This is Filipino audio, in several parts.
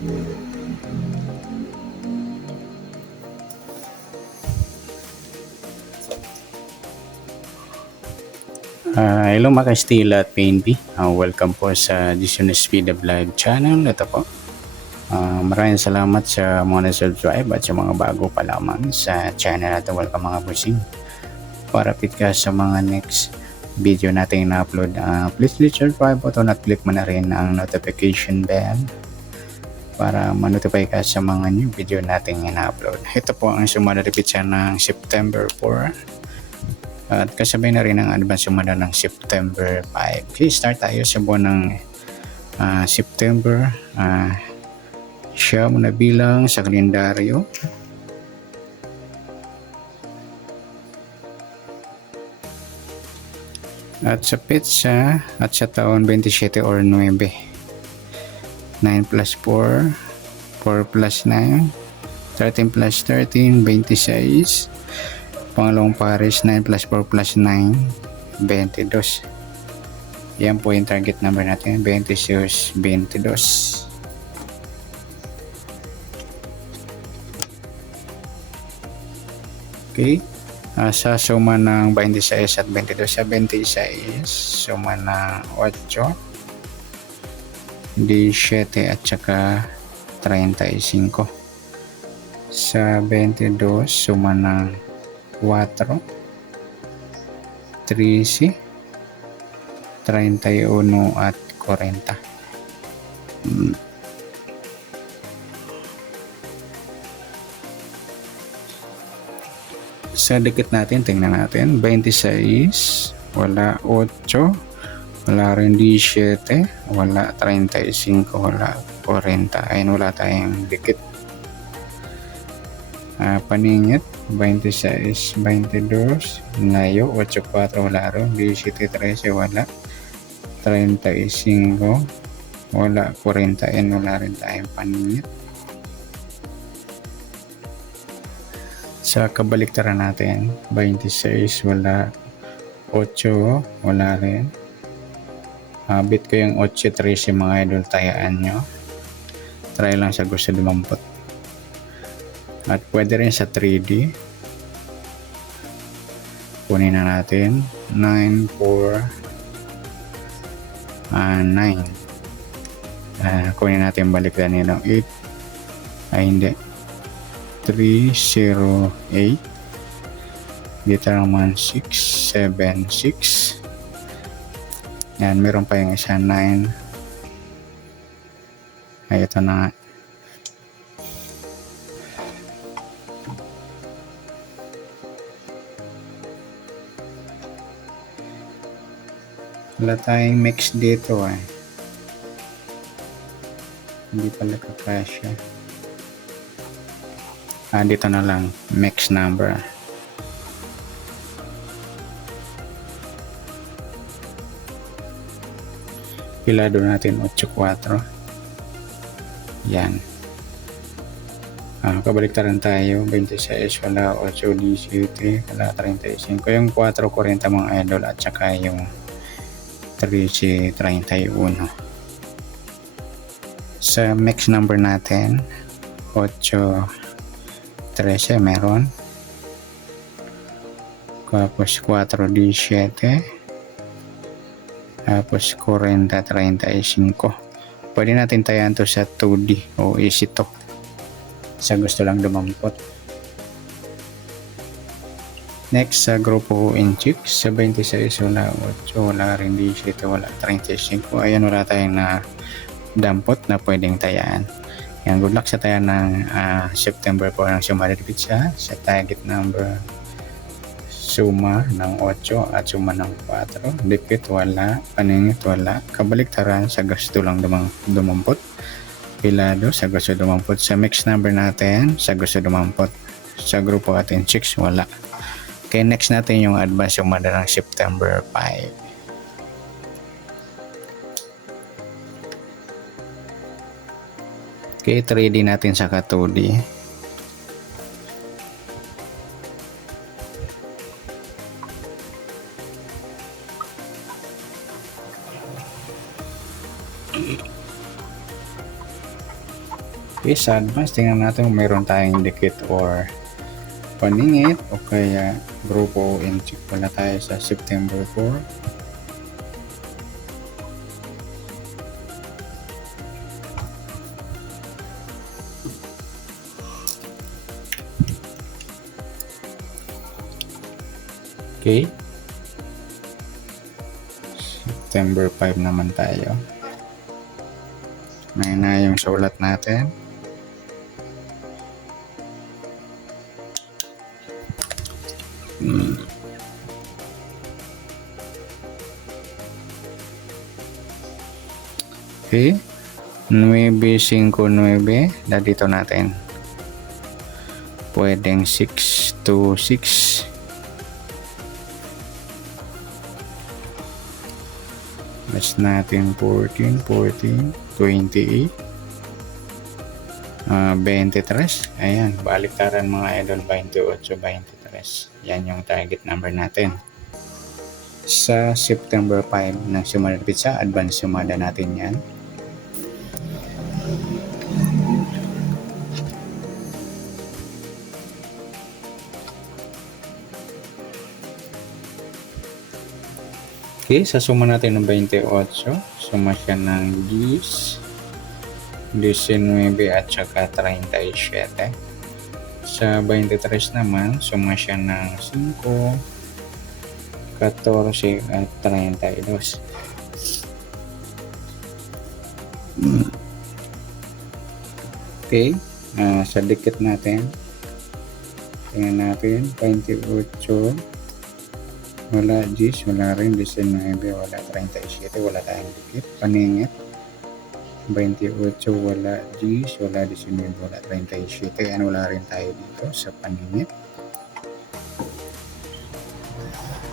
Hello mga ka-Stila at PNB. Welcome po sa Edition Speed of Live channel. Ito po. Maraming salamat sa mga na-subscribe at sa mga bago pa lamang sa channel natin. Welcome mga busing. Para fit ka sa mga next video natin na-upload, please subscribe po at click mo na rin ang notification bell para ma-notify ka sa mga new video natin na-upload. Ito po ang sumadaripit siya ng September 4. At kasabay na rin ang advance sumada ng September 5. Okay, start tayo sa buwan ng September. Siya muna bilang sa kalendaryo. At sa petsa at sa taon 27 or 9. 9 plus 4, 4 plus 9, 13 plus 13, 26. Pangalawang pares, 9 plus 4 plus 9, 22. Yan po yung target number natin, 26, 22. Okay. Sa suma ng 26 at 22, sa 26, suma ng 8, 17 at saka 35. Sa 22, suma ng 4, 13, 31 at 40. Sa dikit natin, tingnan natin, 26, wala 8, wala rin 17, wala 35, wala 40. Ayun, wala tayong dikit. Paningit, 26, 22, layo, 84, wala rin, 17, 13, wala, 35, wala, 40, wala rin tayong paningit. Sa kabaliktaran natin, 26, wala, 8, wala rin. Bit ko yung 8, 13 mga idol, tayaan nyo. Try lang sa gusto dumampot. At pwede rin sa 3D. Kunin na natin 9, 4, 9. Kunin natin baliktaran nila 8. Hindi. 3, 0, 8. Dito naman 6, 7, 6. Yan, meron pa yung isa 9. Ay, ito na nga. Wala tayong mix dito eh. Hindi pala kakasya. Dito na lang. Mix number. Pilado natin 84. Yan. Kabaliktaran tayo. 26, wala 8, 17, wala 35. Yung 4, 40 mga idol at saka yung 13, 31. Sa mix number natin, 8, 13 meron. Tapos 4, 17. Tapos 40, 35. Pwede natin tayan to sa 2D o easy to. Sa gusto lang dumampot. Next, sa grupo inchik, sa 26, wala 8, wala rin 17, wala 35. Ayan, wala tayong na dampot na pwedeng tayaan. Yan, good luck sa tayan ng September 4 ng sumadaripit siya sa target number suma ng 8 at suma ng 4. Dikit, wala. Paningit, wala. Kabaliktaran, sa gusto lang dumampot. Pilado, sa gusto dumampot. Sa mix number natin, sa gusto dumampot. Sa grupo atin chicks, wala. Okay, next natin yung advance yung mada ng September 5. Okay, 3D natin sa 2D. Okay, sa advance, tingnan natin kung mayroon tayong dikit or paningit o kaya grupo and check pala tayo sa September 4. Okay. September 5 naman tayo. May na yung sulat natin. Okay. 9-5-9. Dito natin. Pwedeng 6-6. Match natin 14, 28. 23. Ayan, baliktaran mga idol, 28, 23. Yan yung target number natin. Sa September 5 ng sumunod pizza, advance sumada natin yan. Okay, sa suma natin ng 28, suma siya ng 10, 19 at saka 37. Sa 23 naman, suma siya ng 5, 14 at 32. Okay, sa dikit natin, tingnan natin, 28, wala 10, wala rin 19, wala 37, wala tayong dikit. Paningit, 28, wala 10, wala 19, wala 37. Yan, wala rin tayo dito sa paningit.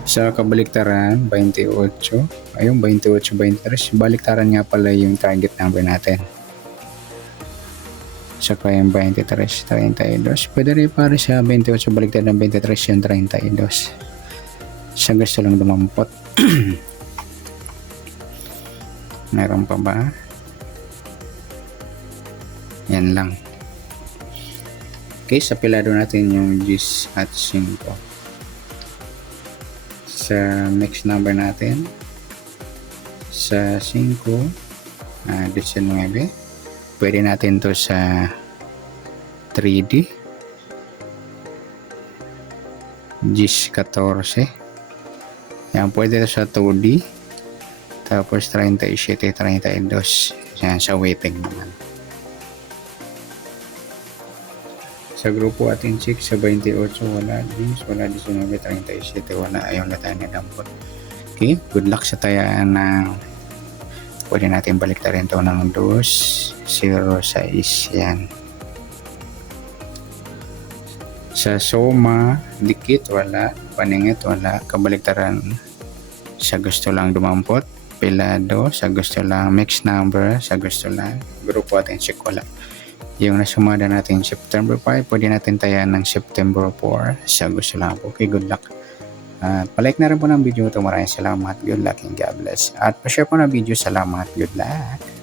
Sa kabaliktaran, 28, ayun, 28, 23. Baliktaran nga pala yung target number natin. Saka yung 23, 32. Pwede rin para sa 28, baliktaran ng 23 yung 32. Siya gusto lang dumampot. Meron pa ba? Yan lang. Okay, sa pilado natin yung 10 at 5. Sa next number natin, sa 5, 19. Pwede natin to sa 3D. 14. Yan, pwede ito sa 2D. Tapos 37, 32. Yan, sa waiting naman. Sa grupo ating check, sa 28, wala 10, wala 19, 37, wala. Ayaw na tayo nilampot. Okay, good luck sa tayaan ng pwede natin baliktarin ito ng 2, 0, 6. Yan. Sa soma, dikit, wala. Paningit, wala. Kabaliktaran, sa gusto lang dumampot. Pilado, sa gusto lang. Mixed number, sa gusto lang. Grupo ating check, wala. Yung nasumada natin September 5, pwede natin tayan ng September 4. Sa gusto lang po. Okay, good luck. Palike na rin po ng video ito. Maraming salamat. Good luck and God bless. At pa-share po ng video. Salamat. Good luck.